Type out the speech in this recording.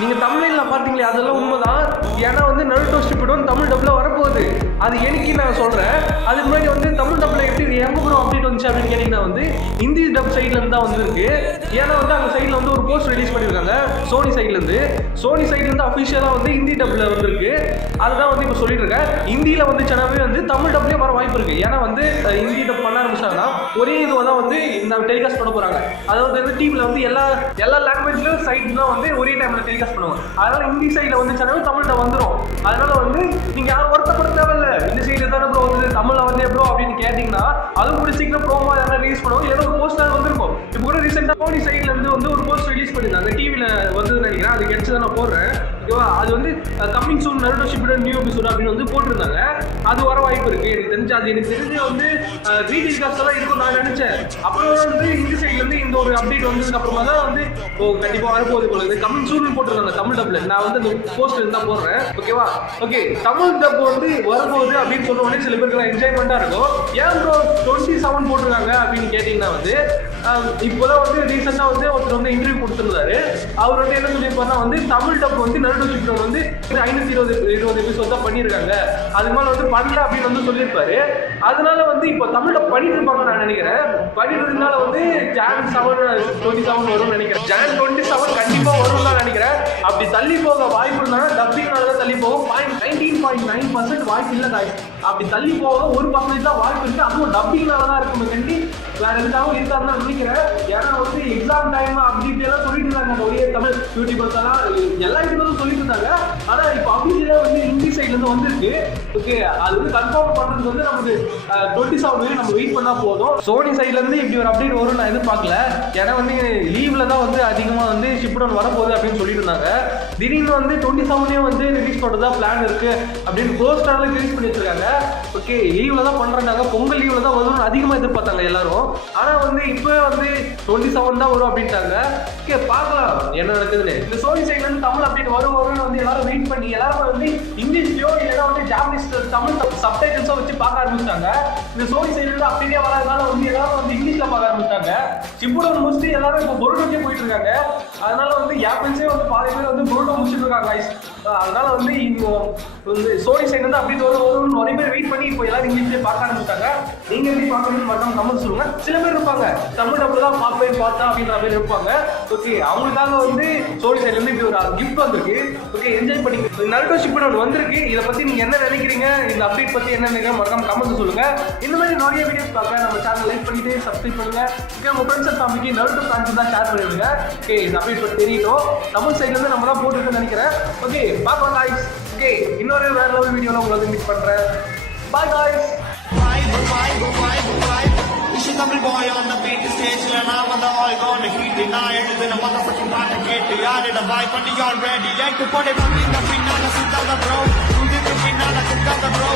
நீங்கள் தமிழில் பார்த்தீங்களே அதெல்லாம் உண்மைதான். ஏன்னா வந்து நருட்டோ ஷிப்புடன் தமிழ் டப்பில் வரப்போகுது. அது எனக்கு நான் சொல்கிறேன். அதுக்கு முன்னாடி வந்து தமிழ் டப்பில் எப்படி எங்கே ப்ரோ அப்டேட் வந்துச்சு அப்படின்னு கேட்டிங்கன்னா வந்து ஹிந்தி டப் சைட்லேருந்து தான் வந்துருக்கு. ஏன்னா வந்து அந்த சைடில் வந்து ஒரு போஸ்ட் ரிலீஸ் பண்ணியிருக்காங்க சோனி சைட்லேருந்து அஃபிஷியலாக வந்து ஹிந்தி டப்பில் வந்துருக்கு. அதுதான் வந்து இப்போ சொல்லிட்டு இருக்கேன். ஹிந்தியில் வந்து சேனவே வந்து தமிழ் டப்லேயே வர வாய்ப்பு இருக்குது. ஏன்னா வந்து ஹிந்தி டப் பண்ண ஆரம்பிச்சாங்கன்னா ஒரே இதுவாக தான் வந்து இந்த டெலிகாஸ்ட் பண்ண போகிறாங்க. அதாவது வந்து டிவியில் வந்து எல்லா லாங்குவேஜ்லையும் சைட்லாம் வந்து ஒரே டைமில் டெலிகாஸ்ட் பண்ணுவாங்க. அதனால் ஹிந்தி சைடில் வந்து சேனவே தமிழில் வந்துடும். அதனால் வந்து நீங்கள் யாரும் வருத்தப்பட தேவையில்லை. இந்த சைடு தானே ப்ரோ வந்து தமிழில் வந்து எவ்வளோ அப்படின்னு கேட்டிங்கன்னா அதுவும் கூட சீக்கிரம் ப்ரோமோ எதனா ரிலீஸ் பண்ணுவோம். ஏதோ ஒரு போஸ்டர் வந்துருக்கும். இப்போ கூட ரீசெண்டாக சோனி சைட்லேருந்து வந்து ஒரு போஸ்ட் ரிலீஸ் பண்ணியிருந்தாங்க. டிவியில் வந்து நினைக்கிறேன். அது கிடைச்சி தான் நான் போடுறேன். ஓகேவா? அது வந்து coming soon Naruto Shippuden new episode அப்படின்னு வந்து போட்டிருந்தாங்க. அது வர வாய்ப்பு இருக்குது. எனக்கு தெரிஞ்சு வந்து ரீடெலிகாஸ்ட் தான் இருக்கும் நான் நினச்சேன். அப்புறம் வந்து இந்த சைட்லேருந்து இந்த ஒரு அப்டேட் வந்ததுக்கு அப்புறமா தான் வந்து கண்டிப்பாக வரப்போகுது போல. இது கம்மிங் சூன் போட்டிருக்காங்க தமிழ் டப்பில். நான் வந்து அந்த போஸ்ட் இருந்தால் போடுறேன். ஓகேவா? ஓகே, தமிழ் டப் வந்து வரப்போகுது அப்படின்னு சொன்ன உடனே சில பேருக்கு என்ஜாய்மெண்ட்டாக இருக்கும். ஏன் ப்ரோ 27 போட்டிருக்காங்க அப்படின்னு கேட்டிங்கன்னா வந்து இப்போதான் வந்து ரீசெண்டாக வந்து ஒருத்தர் வந்து இன்டர்வியூ கொடுத்துருந்தாரு. அவர் வந்து என்ன சொல்லியிருப்பாருன்னா வந்து தமிழ் டப் வந்து நருட்டோ ஷிப்புடன் வந்து 520 எபிசோட் தான் பண்ணியிருக்காங்க. அது மேலே வந்து பண்ணல அப்படின்னு வந்து சொல்லியிருப்பாரு. அதனால வந்து இப்போ தமிழ் டப் பண்ணிட்டு இருப்பாங்க நான் நினைக்கிறேன். பண்ணிட்டு வந்து Jan 27 வரும்னு நினைக்கிறேன். Jan 27 கண்டிப்பாக வரும்னு தான் நினைக்கிறேன். அப்படி தள்ளி போக வாய்ப்பு இருந்தாலும் டப்பிங்னால தான் தள்ளி போகும். 19.9% வாய்ப்பு இல்லை காய். அப்படி தள்ளி போக 1% தான் வாய்ப்பு இருக்குது. அதுவும் டப்பிங்னால தான் இருக்கும். கண்டி வேற எதுக்காகவும் இருக்காருன்னு தான் நினைக்கிறேன். ஏன்னா வந்து எக்ஸாம் டைம் அப்படி இப்படியெல்லாம் சொல்லிட்டு இருந்தாங்க. ஒரே தமிழ் யூடியூபர்ஸ் எல்லாம் எல்லா யூடியூபரும் சொல்லிட்டு இருந்தாங்க. ஆனால் இப்போ அபிஷியலாக வந்து ஹிந்தி சைட்லேருந்து வந்துருக்கு. ஓகே, அது வந்து கன்ஃபார்ம் பண்ணுறதுக்கு வந்து நமக்கு 27 வரையும் நம்ம வெயிட் பண்ணால் போதும். சோனி சைட்லேருந்து இப்படி ஒரு அப்டேட் வரும் நான் எதிர்பார்க்கல. ஏன்னா வந்து லீவில் தான் வந்து அதிகமாக வந்து ஷிப்புடன் வரப்போகுது அப்படின்னு சொல்லிட்டு இருந்தாங்க. திடீர்னு வந்து 27 வந்து ரிலீஸ் பண்ணுறதா பிளான் இருக்குது அப்படின்னு போஸ்டரில் ரிலீஸ் பண்ணி வச்சிருக்காங்க. ஓகே, லீவில் தான் பண்ணுறாங்க. பொங்கல் லீவில் தான் வரும்னு அதிகமாக எதிர்பார்த்தாங்க எல்லாரும். ஆனால் வந்து இப்போ வந்து 27 தான் வரும் அப்படின்ட்டாங்க. ஓகே, பார்க்கலாம் என்ன நடக்குதுன்னு. இந்த சோனி சைட்லேருந்து தமிழ் அப்டேட் வரும்னு வந்து எல்லாரும் வெயிட் பண்ணி எல்லாரும் வந்து இங்கிலீஷ்லையோ இல்லைன்னா வந்து ஜாப்பனீஸ் தமிழ் சப்டைட்டில்ஸோ வச்சு பார்க்க ஆரம்பிச்சிட்டாங்க. இந்த சோனி சைட்லேருந்து அப்படியே வராதனால வந்து எல்லாரும் வந்து இங்கிலீஷில் பார்க்க ஆரம்பிச்சிட்டாங்க. ஷிப்புடன் மோஸ்ட்லி எல்லாரும் இப்போ பொருளுக்கே போயிட்டு இருக்காங்க. அதனால வந்து ஜாப்பனீஸே வந்து பாதி பேர் வந்து பொருளை முடிச்சுட்டு இருக்காங்க. அதனால வந்து இப்போ வந்து சோனி சைட்லேருந்து அப்படி வரும்னு நிறைய பேர் வெயிட் பண்ணி இப்போ எல்லாரும் இங்கிலீஷ்லேயே பார்க்க ஆரம்பிச்சிட்டாங்க. நீங்கள் எப்படி பார்க்கணும்னு மட்டும் தமிழ் சொல்லுங்கள். சில பேர் இருப்பாங்க தமிழ் டப்பில் தான் பார்த்தா அப்படின்ற பேர் இருப்பாங்க. ஓகே, அவங்களுக்காக வந்து சோனி சைட்லேருந்து இப்படி ஒரு கிஃப்ட் வந்திருக்கு. ஓகே, என்ஜாய் பண்ணிக்க. நருட்டோ ஷிப்புடன் வந்திருக்கு. இதை பற்றி நீங்கள் என்ன நினைக்கிறீங்க? இந்த அப்டேட் பற்றி என்ன நினைக்கிறீங்க? மறக்காம கமெண்ட் சொல்லுங்கள். இந்த மாதிரி நிறைய வீடியோஸ் பார்க்க நம்ம சேனல் லைக் பண்ணிட்டு சப்ஸ்கிரைப் பண்ணுங்கள். ஓகே, உங்கள் ஃப்ரெண்ட்ஸ் அண்ட் ஃபேமிலிக்கு நருட்டோ ஃபேன்ஸ் தான் ஷேர் பண்ணிவிடுங்க. ஓகே, இந்த அப்டேட் பற்றி தெரியணும். தமிழ் சைட்லேருந்து நம்ம தான் போட்டுருக்கோன்னு நினைக்கிறேன். ஓகே, பார்க்கலாம் guys. ஓகே, இன்னொரு வேற லெவல் வீடியோவில் உங்களை வந்து மீட் பண்ணுறேன். Bye guys. She's every boy on the beat stage and I'm on the all gonna heat denied in a motherfucking party get the yard and a vibe and you're ready like to put it in the finale sit down the bro do the finale sit down the bro